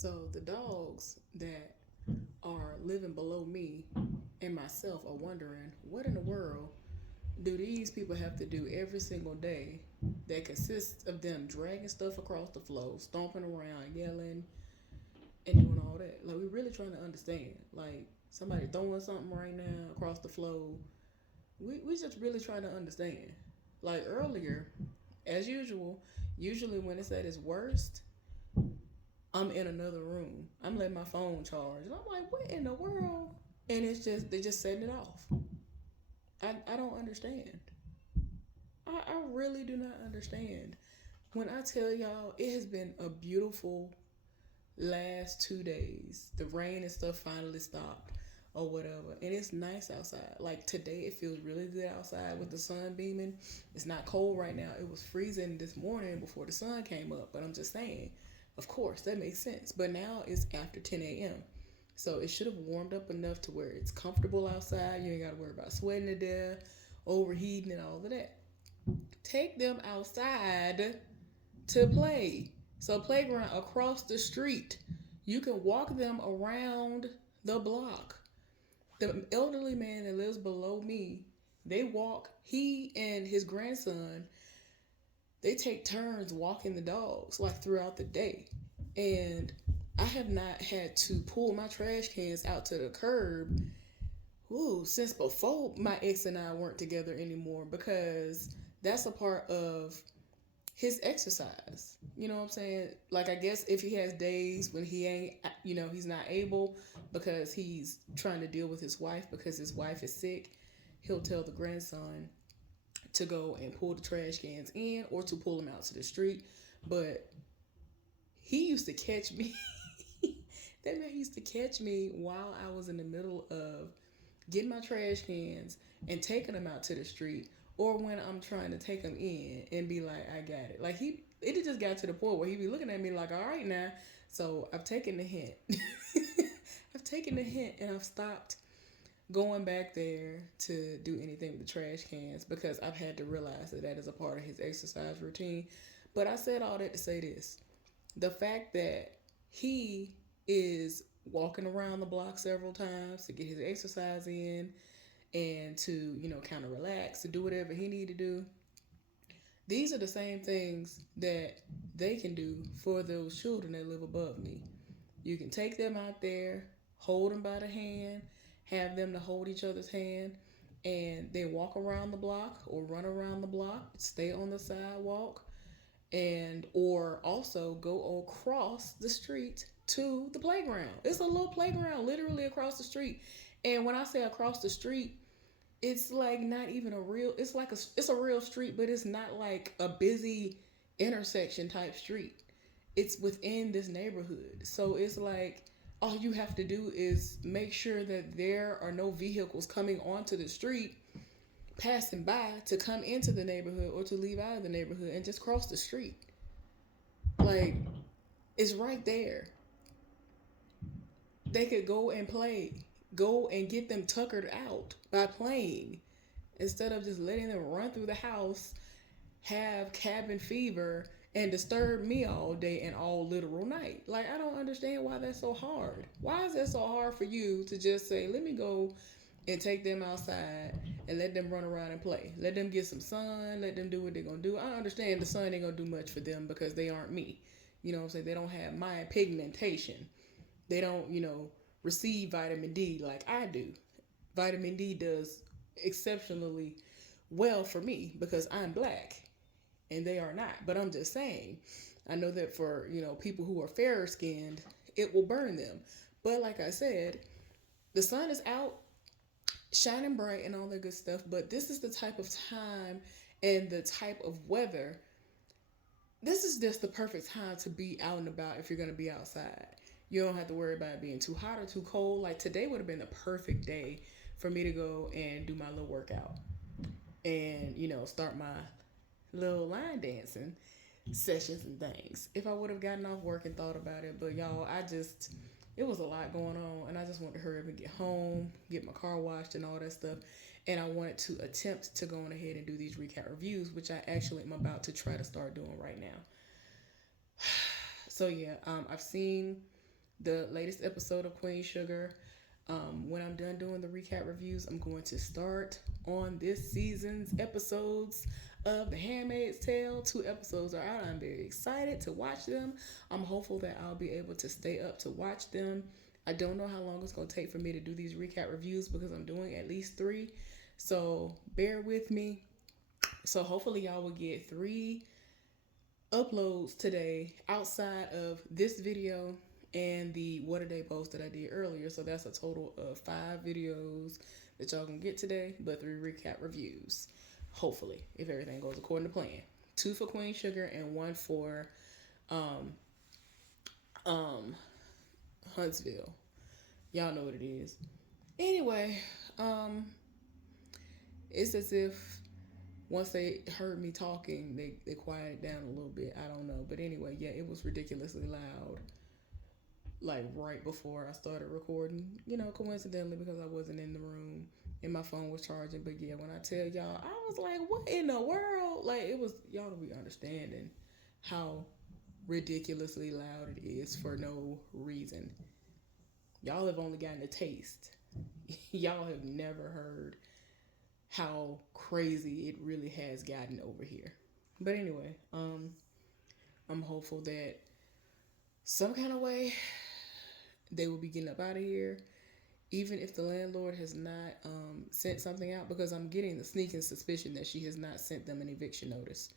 So the dogs that are living below me and myself are wondering, what in the world do these people have to do every single day that consists of them dragging stuff across the floor, stomping around, yelling, and doing all that? Like, we're really trying to understand. Like, somebody throwing something right now across the floor. We just really trying to understand. Like earlier, as usual, usually when it's at its worst, I'm in another room. I'm letting my phone charge. And I'm like, what in the world? And it's just, they just setting it off. I don't understand. I really do not understand. When I tell y'all, it has been a beautiful last 2 days. The rain and stuff finally stopped or whatever. And it's nice outside. Like today, it feels really good outside with the sun beaming. It's not cold right now. It was freezing this morning before the sun came up. But I'm just saying, of course, that makes sense. But now it's after 10 a.m. So it should have warmed up enough to where it's comfortable outside. You ain't got to worry about sweating to death, overheating, and all of that. Take them outside to play. So, playground across the street. You can walk them around the block. The elderly man that lives below me, they walk, he and his grandson, they take turns walking the dogs like throughout the day. And I have not had to pull my trash cans out to the curb since before my ex and I weren't together anymore because that's a part of his exercise. You know what I'm saying? Like, I guess if he has days when he ain't, he's not able because he's trying to deal with his wife because his wife is sick, he'll tell the grandson to go and pull the trash cans in or to pull them out to the street. But he used to catch me. That man used to catch me while I was in the middle of getting my trash cans and taking them out to the street, or when I'm trying to take them in and be like, I got it. Like it just got to the point where he be looking at me like, all right now. So I've taken the hint. I've taken the hint and I've stopped going back there to do anything with the trash cans because I've had to realize that that is a part of his exercise routine. But I said all that to say this: the fact that he is walking around the block several times to get his exercise in and to, kind of relax, to do whatever he need to do. These are the same things that they can do for those children that live above me. You can take them out there, hold them by the hand, have them to hold each other's hand, and they walk around the block or run around the block, stay on the sidewalk, and or also go across the street to the playground. It's a little playground literally across the street. And when I say across the street, it's like not even a real, it's like it's a real street, but it's not like a busy intersection type street. It's within this neighborhood. So it's like all you have to do is make sure that there are no vehicles coming onto the street passing by to come into the neighborhood or to leave out of the neighborhood and just cross the street. Like, it's right there. They could go and play, go and get them tuckered out by playing instead of just letting them run through the house, have cabin fever, and disturb me all day and all literal night. Like, I don't understand why that's so hard. Why is that so hard for you to just say, let me go and take them outside and let them run around and play? Let them get some sun, let them do what they're gonna do. I understand the sun ain't gonna do much for them because they aren't me. You know what I'm saying? They don't have my pigmentation. They don't, receive vitamin D like I do. Vitamin D does exceptionally well for me because I'm black and they are not. But I'm just saying, I know that for, people who are fairer skinned, it will burn them. But like I said, the sun is out, shining bright and all that good stuff. But this is the type of time and the type of weather. This is just the perfect time to be out and about if you're going to be outside. You don't have to worry about it being too hot or too cold. Like today would have been the perfect day for me to go and do my little workout and, start my little line dancing sessions and things. If I would have gotten off work and thought about it, but y'all, it was a lot going on, and I just wanted to hurry up and get home, get my car washed, and all that stuff. And I wanted to attempt to go on ahead and do these recap reviews, which I actually am about to try to start doing right now. So yeah, I've seen the latest episode of Queen Sugar. When I'm done doing the recap reviews, I'm going to start on this season's episodes of The Handmaid's Tale. 2 episodes are out. I'm very excited to watch them. I'm hopeful that I'll be able to stay up to watch them. I don't know how long it's going to take for me to do these recap reviews because I'm doing at least 3. So bear with me. So hopefully y'all will get 3 uploads today outside of this video and the What a Day post that I did earlier. So that's a total of 5 videos that y'all can get today, but 3 recap reviews. Hopefully, if everything goes according to plan. 2 for Queen Sugar and 1 for Huntsville. Y'all know what it is. Anyway, it's as if once they heard me talking, they quieted down a little bit. I don't know. But anyway, yeah, it was ridiculously loud. Like right before I started recording, coincidentally because I wasn't in the room and my phone was charging. But yeah, when I tell y'all, I was like, what in the world? Like, it was, y'all don't be understanding how ridiculously loud it is for no reason. Y'all have only gotten a taste. Y'all have never heard how crazy it really has gotten over here. But anyway, I'm hopeful that some kind of way they will be getting up out of here, even if the landlord has not sent something out, because I'm getting the sneaking suspicion that she has not sent them an eviction notice.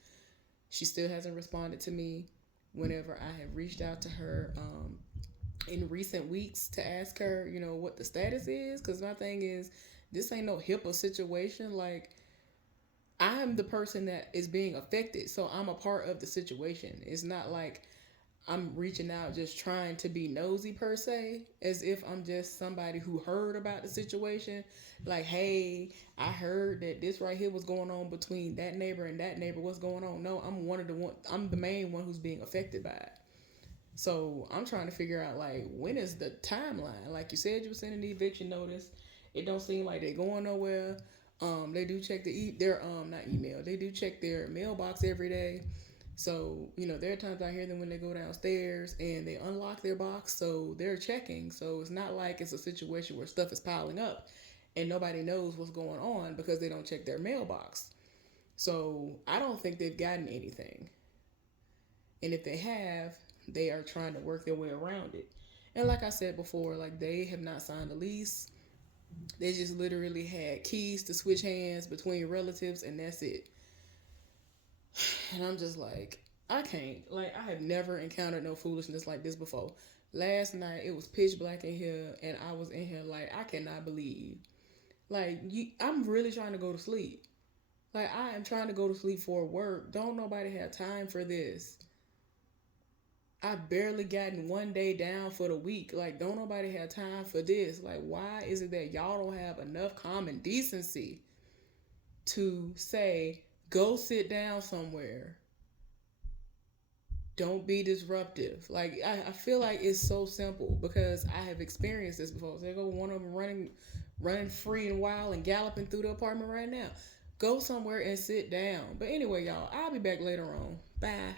She still hasn't responded to me whenever I have reached out to her in recent weeks to ask her, what the status is, because my thing is, this ain't no HIPAA situation. Like, I'm the person that is being affected, so I'm a part of the situation. It's not like I'm reaching out just trying to be nosy per se, as if I'm just somebody who heard about the situation. Like, hey, I heard that this right here was going on between that neighbor and that neighbor. What's going on? No, I'm the main one who's being affected by it. So I'm trying to figure out, like, when is the timeline? Like you said, you were sending the eviction notice. It don't seem like they're going nowhere. They do check their not email. They do check their mailbox every day. So, there are times I hear them when they go downstairs and they unlock their box, so they're checking. So it's not like it's a situation where stuff is piling up and nobody knows what's going on because they don't check their mailbox. So I don't think they've gotten anything. And if they have, they are trying to work their way around it. And like I said before, like, they have not signed a lease. They just literally had keys to switch hands between relatives, and that's it. And I'm just like, I can't. Like, I have never encountered no foolishness like this before. Last night, it was pitch black in here, and I was in here like, I cannot believe. Like, I'm really trying to go to sleep. Like, I am trying to go to sleep for work. Don't nobody have time for this. I've barely gotten 1 day down for the week. Like, don't nobody have time for this. Like, why is it that y'all don't have enough common decency to say, go sit down somewhere? Don't be disruptive. Like, I feel like it's so simple because I have experienced this before. There go one of them running free and wild and galloping through the apartment right now. Go somewhere and sit down. But anyway, y'all, I'll be back later on. Bye.